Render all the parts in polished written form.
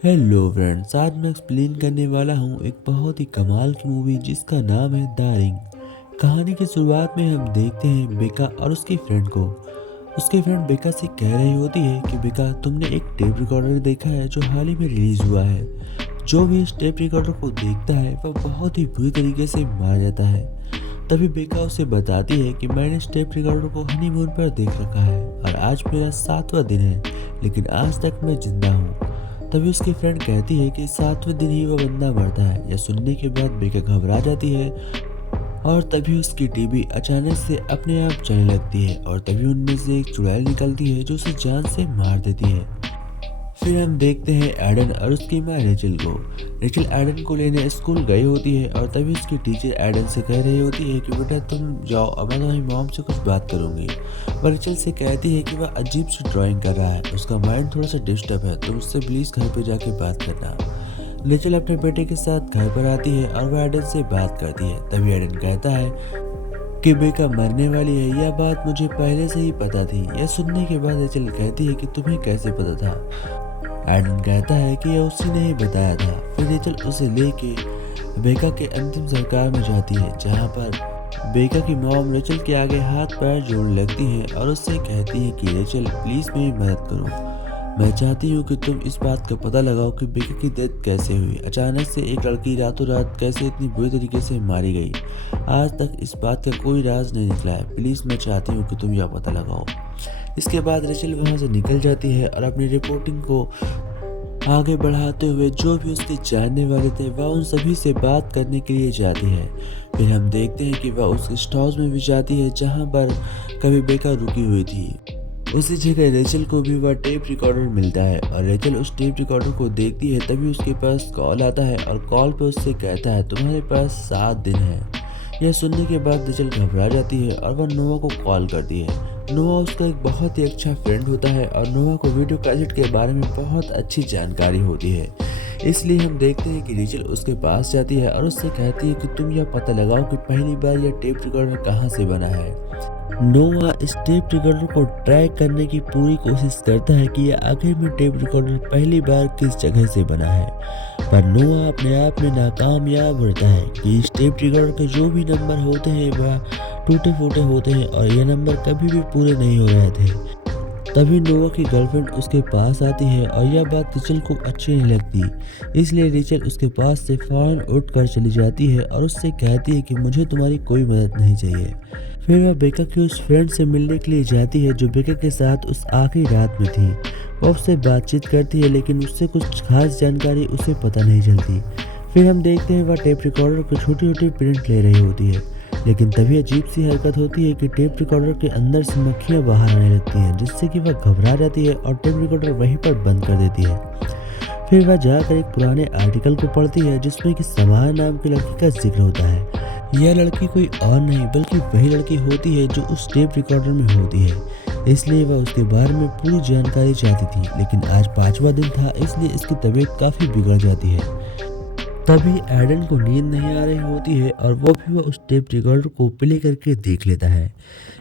Hello friends, आज मैं explain करने वाला हूँ एक बहुत ही कमाल की मूवी जिसका नाम है द रिंग। कहानी की शुरुआत में हम देखते हैं बेका और उसकी फ्रेंड को। उसकी फ्रेंड बेका से कह रही होती है कि बेका, तुमने एक टेप रिकॉर्डर देखा है जो हाल ही में रिलीज हुआ है। जो भी इस टेप रिकॉर्डर को देखता है वह बहुत ही बुरी तरीके से मार जाता है। तभी बेका उसे बताती है कि मैंने इस टेप रिकॉर्डर को हनीमून पर देख रखा है और आज मेरा 7वां दिन है, लेकिन आज तक मैं जिंदा हूँ। तभी उसकी फ्रेंड कहती है कि 7वें दिन ही वो बंदा मरता है। यह सुनने के बाद बेका घबरा जाती है और तभी उसकी टीवी अचानक से अपने आप चलने लगती है और तभी उनमें से एक चुड़ैल निकलती है जो उसे जान से मार देती है। फिर हम देखते हैं एडन और उसकी माँ रेचल को। रेचल एडन को लेने स्कूल गई होती है और तभी उसकी टीचर एडन से कह रही होती है कि बेटा तुम जाओ, अब मैं तुम्हारी मॉम से कुछ बात करूंगी। वह रेचल से कहती है कि वह अजीब सी ड्राइंग कर रहा है, उसका माइंड थोड़ा सा डिस्टर्ब है, तो उससे प्लीज घर पे जाके बात करना। रेचल अपने बेटे के साथ घर पर आती है और वह एडन से बात करती है। तभी एडन कहता है कि बेका मरने वाली है, यह बात मुझे पहले से ही पता थी। यह सुनने के बाद रेचल कहती है कि तुम्हें कैसे पता था। एडन कहता है कि यह उसी ने ही बताया था। फिर रेचल उसे लेके बेका के अंतिम संस्कार में जाती है, जहाँ पर बेका की मॉम रेचल के आगे हाथ पैर जोड़ने लगती है और उससे कहती है कि रेचल प्लीज मेरी मदद करो। मैं चाहती हूँ कि तुम इस बात का पता लगाओ कि बेका की डेथ कैसे हुई। अचानक से एक लड़की रातों रात कैसे इतनी बुरी तरीके से मारी गई। आज तक इस बात का कोई राज नहीं निकला है। प्लीज मैं चाहती हूँ कि तुम यह पता लगाओ। इसके बाद रेचल वहां से निकल जाती है और अपनी रिपोर्टिंग को आगे बढ़ाते हुए जो भी उसके जानने वाले थे वह उन सभी से बात करने के लिए जाती है। फिर हम देखते हैं कि वह उस गेस्ट हाउस में भी जाती है जहां पर कभी बेका रुकी हुई थी। उसी जगह रेचल को भी वह टेप रिकॉर्डर मिलता है और रेचल उस टेप रिकॉर्डर को देखती है। तभी उसके पास कॉल आता है और कॉल पे उससे कहता है तुम्हारे पास 7 दिन है। यह सुनने के बाद रेचल घबरा जाती है और वह नोआ को कॉल करती है। नोआ उसका एक बहुत ही अच्छा फ्रेंड होता है और नोआ को वीडियो कैसेट के बारे में बहुत अच्छी जानकारी होती है। इसलिए हम देखते हैं कि रेचल उसके पास जाती है और उससे कहती है कि तुम यह पता लगाओ कि पहली बार यह टेप रिकॉर्डर कहाँ से बना है। नोआ इस टेप रिकॉर्डर को ट्रैक करने की पूरी कोशिश करता है कि यह आखिर में टेप रिकॉर्डर पहली बार किस जगह से बना है, पर नोआ अपने आप में नाकामयाब रहता है कि इस टेप रिकॉर्डर के जो भी नंबर होते हैं वह टूटे फूटे होते हैं और यह नंबर कभी भी पूरे नहीं हो रहे थे। तभी नोआ की गर्लफ्रेंड उसके पास आती है और यह बात रेचल को अच्छी नहीं लगती। इसलिए रेचल उसके पास से फौरन उठ कर चली जाती है और उससे कहती है कि मुझे तुम्हारी कोई मदद नहीं चाहिए। फिर वह बेका की उस फ्रेंड से मिलने के लिए जाती है जो बेका के साथ उस आखिरी रात में थी। वह उससे बातचीत करती है लेकिन उससे कुछ खास जानकारी उसे पता नहीं चलती। फिर हम देखते हैं वह टेप रिकॉर्डर को छोटी छोटी प्रिंट ले रही होती है, लेकिन तभी अजीब सी हरकत होती है कि टेप रिकॉर्डर के अंदर से मक्खियाँ बाहर आने लगती हैं, जिससे कि वह घबरा जाती है और टेप रिकॉर्डर वहीं पर बंद कर देती है। फिर वह जाकर एक पुराने आर्टिकल को पढ़ती है जिसमें कि समार नाम की लड़की का जिक्र होता है। यह लड़की कोई और नहीं बल्कि वही लड़की होती है जो उस टेप रिकॉर्डर में होती है। इसलिए वह उसके बारे में पूरी जानकारी चाहती थी, लेकिन आज 5वां दिन था इसलिए इसकी तबीयत काफ़ी बिगड़ जाती है। तभी एडन को नींद नहीं आ रही होती है और वो भी वह उस टेप रिकॉर्डर को प्ले करके देख लेता है।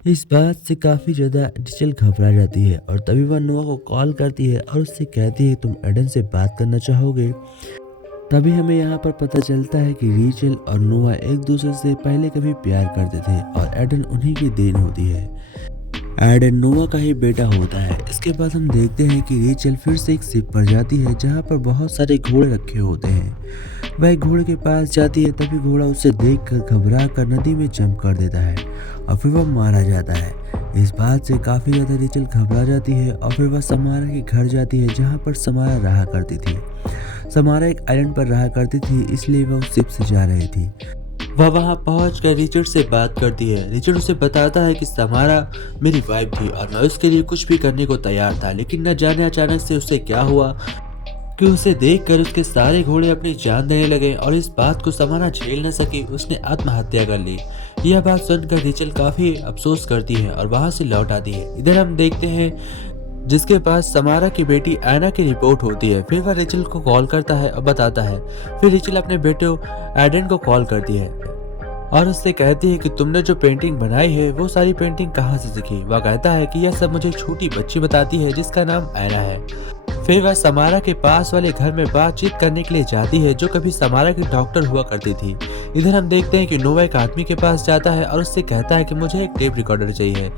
इस बात से काफ़ी ज़्यादा रेचल घबरा जाती है और तभी वह नोआ को कॉल करती है और उससे कहती है तुम एडन से बात करना चाहोगे। तभी हमें यहाँ पर पता चलता है कि रेचल और नोआ एक दूसरे से पहले कभी प्यार करते थे और एडन उन्हीं की देन होती है। एडन नोआ का ही बेटा होता है। इसके बाद हम देखते हैं कि रेचल फिर से एक शिप पर जाती है जहाँ पर बहुत सारे घोड़े रखे होते हैं। वह एक घोड़े के पास जाती है, तभी घोड़ा उसे देखकर घबरा कर नदी में जंप कर देता है और फिर वह मारा जाता है। इस बात से काफ़ी ज़्यादा रेचल घबरा जाती है और फिर वह समारा के घर जाती है जहाँ पर समारा रहा करती थी। समारा एक आइलैंड पर रहा करती थी, इसलिए वह उस शिप से जा रही थी। वह वहां पहुंचकर रिचर्ड से बात करती है। रिचर्ड उसे बताता है कि समारा मेरी वाइफ थी और मैं उसके लिए कुछ भी करने को तैयार था, लेकिन न जाने अचानक से उसे क्या हुआ कि उसे देखकर उसके सारे घोड़े अपनी जान देने लगे और इस बात को समारा झेल न सकी, उसने आत्महत्या कर ली। यह बात सुनकर रिचल काफी अफसोस करती है और वहां से लौट आती है। इधर हम देखते हैं जिसके पास समारा की बेटी एना की रिपोर्ट होती है। फिर वह रिचल को कॉल करता है और बताता है। फिर रिचल अपने बेटे एडन को कॉल करती है और उससे कहती है कि तुमने जो पेंटिंग बनाई है वो सारी पेंटिंग कहाँ से सीखी। वह कहता है कि यह सब मुझे एक छोटी बच्ची बताती है जिसका नाम एना है। फिर वह समारा के पास वाले घर में बातचीत करने के लिए जाती है, जो कभी समारा की डॉक्टर हुआ करती थी। इधर हम देखते हैं कि नोवा एक आदमी के पास जाता है और उससे कहता है कि मुझे एक टेप रिकॉर्डर चाहिए,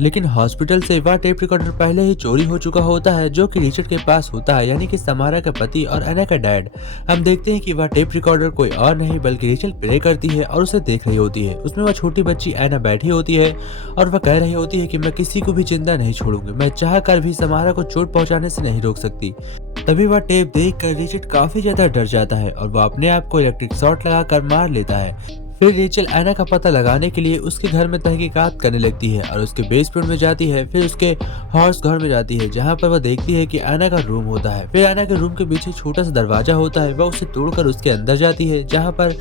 लेकिन हॉस्पिटल से वह टेप रिकॉर्डर पहले ही चोरी हो चुका होता है, जो कि रिचर्ड के पास होता है, यानी कि समारा का पति और एना का डैड। हम देखते हैं कि वह टेप रिकॉर्डर कोई और नहीं बल्कि रिचल प्ले करती है और उसे देख रही होती है। उसमें वह छोटी बच्ची एना बैठी होती है और वह कह रही होती है कि मैं किसी को भी जिंदा नहीं छोड़ूंगी, मैं चाह कर भी समारा को चोट पहुंचाने से नहीं रोक सकती। तभी वह टेप देखकर रिचर्ड काफी ज्यादा डर जाता है और वह अपने आप को इलेक्ट्रिक शॉट लगाकर मार लेता है। फिर रेचल एना का पता लगाने के लिए उसके घर में तहकीकात करने लगती है और उसके बेसमेंट में जाती है। फिर उसके हॉर्स घर में जाती है, जहां पर वह देखती है कि एना का रूम होता है। फिर एना के रूम के पीछे छोटा सा दरवाजा होता है, वह उसे तोड़कर उसके अंदर जाती है, जहां पर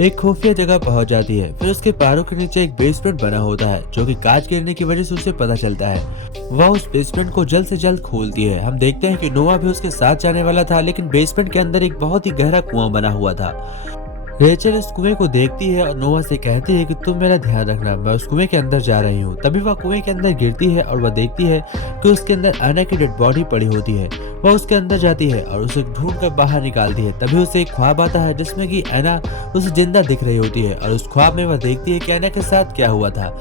एक खुफिया जगह पहुंच जाती है। फिर उसके पैरों के नीचे एक बेसमेंट बना होता है, जो कि कांच गिरने की वजह से उसे पता चलता है। वह उस बेसमेंट को जल्द से जल्द खोलती है। हम देखते हैं कि नोवा भी उसके साथ जाने वाला था, लेकिन बेसमेंट के अंदर एक बहुत ही गहरा कुआं बना हुआ था। रेचल उस कुएं को देखती है और नोवा से कहती है कि तुम मेरा ध्यान रखना, मैं उस कुएं के अंदर जा रही हूँ। तभी वह कुएं के अंदर गिरती है और वह देखती है कि उसके अंदर एना की डेड बॉडी पड़ी होती है। वह उसके अंदर जाती है और उसे ढूंढ कर बाहर निकालती है। तभी उसे एक ख्वाब आता है, जिसमें कि एना उसे जिंदा दिख रही होती है और उस ख्वाब में वह देखती है कि एना के साथ क्या हुआ था।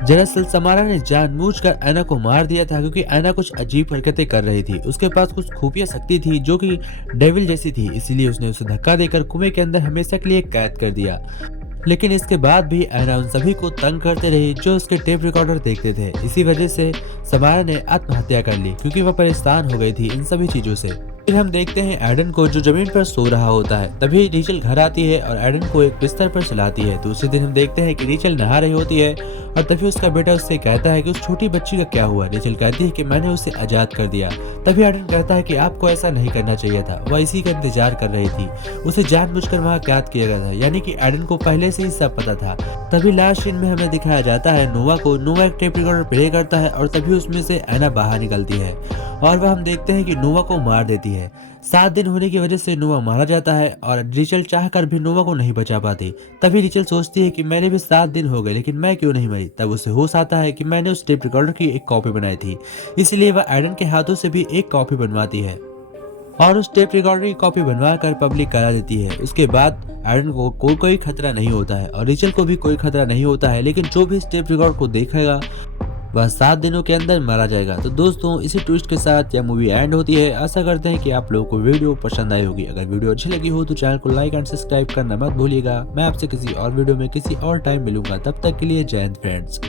दरअसल समारा ने जानबूझकर एना को मार दिया था, क्योंकि एना कुछ अजीब हरकतें कर रही थी। उसके पास कुछ खुफिया शक्ति थी जो कि डेविल जैसी थी, इसीलिए उसने उसे धक्का देकर कुएं के अंदर हमेशा के लिए कैद कर दिया। लेकिन इसके बाद भी एना उन सभी को तंग करते रही जो उसके टेप रिकॉर्डर देखते थे। इसी वजह से समारा ने आत्महत्या कर ली, क्योंकि वह परेशान हो गई थी इन सभी चीजों से। फिर हम देखते हैं एडन को, जो जमीन पर सो रहा होता है। तभी रीचल घर आती है और एडन को एक बिस्तर पर सुलाती है। दूसरे दिन हम देखते हैं कि रीचल नहा रही होती है और तभी उसका बेटा उससे कहता है कि उस छोटी बच्ची का क्या हुआ। रीचल कहती है कि मैंने उसे आजाद कर दिया। तभी एडन कहता है कि आपको ऐसा नहीं करना चाहिए था, वह इसी का इंतजार कर रही थी, उसे जानबूझकर वहां कैद किया गया था, यानी कि एडन को पहले से ही सब पता था। तभी लास्ट सीन में हमें दिखाया जाता है नोवा को। नोवा एक टेप रिकॉर्डर प्ले करता है और तभी उसमें से एना बाहर निकलती है और वह हम देखते हैं कि नोवा को मार देती है। 7 दिन होने की वजह से नोवा मारा जाता है और रिचल चाहकर भी नोवा को नहीं बचा पाती। तभी रिचल सोचती है कि मैंने भी 7 दिन हो गए, लेकिन मैं क्यों नहीं मरी। तब उसे होश आता है कि मैंने उस टेप रिकॉर्डर की एक कॉपी बनाई थी, इसलिए वह एडन के हाथों से भी एक कॉपी बनवाती है और उस टेप रिकॉर्डर की कॉपी बनवा कर पब्लिक करा देती है। उसके बाद एडन को कोई खतरा नहीं होता है और रिचल को भी कोई खतरा नहीं होता है, लेकिन जो भी इस टेप रिकॉर्ड को देखेगा वह 7 दिनों के अंदर मारा जाएगा। तो दोस्तों, इसी ट्विस्ट के साथ यह मूवी एंड होती है। आशा करते हैं कि आप लोगों को वीडियो पसंद आई होगी। अगर वीडियो अच्छी लगी हो तो चैनल को लाइक एंड सब्सक्राइब करना मत भूलिएगा। मैं आपसे किसी और वीडियो में किसी और टाइम मिलूंगा, तब तक के लिए जय हिंद फ्रेंड्स।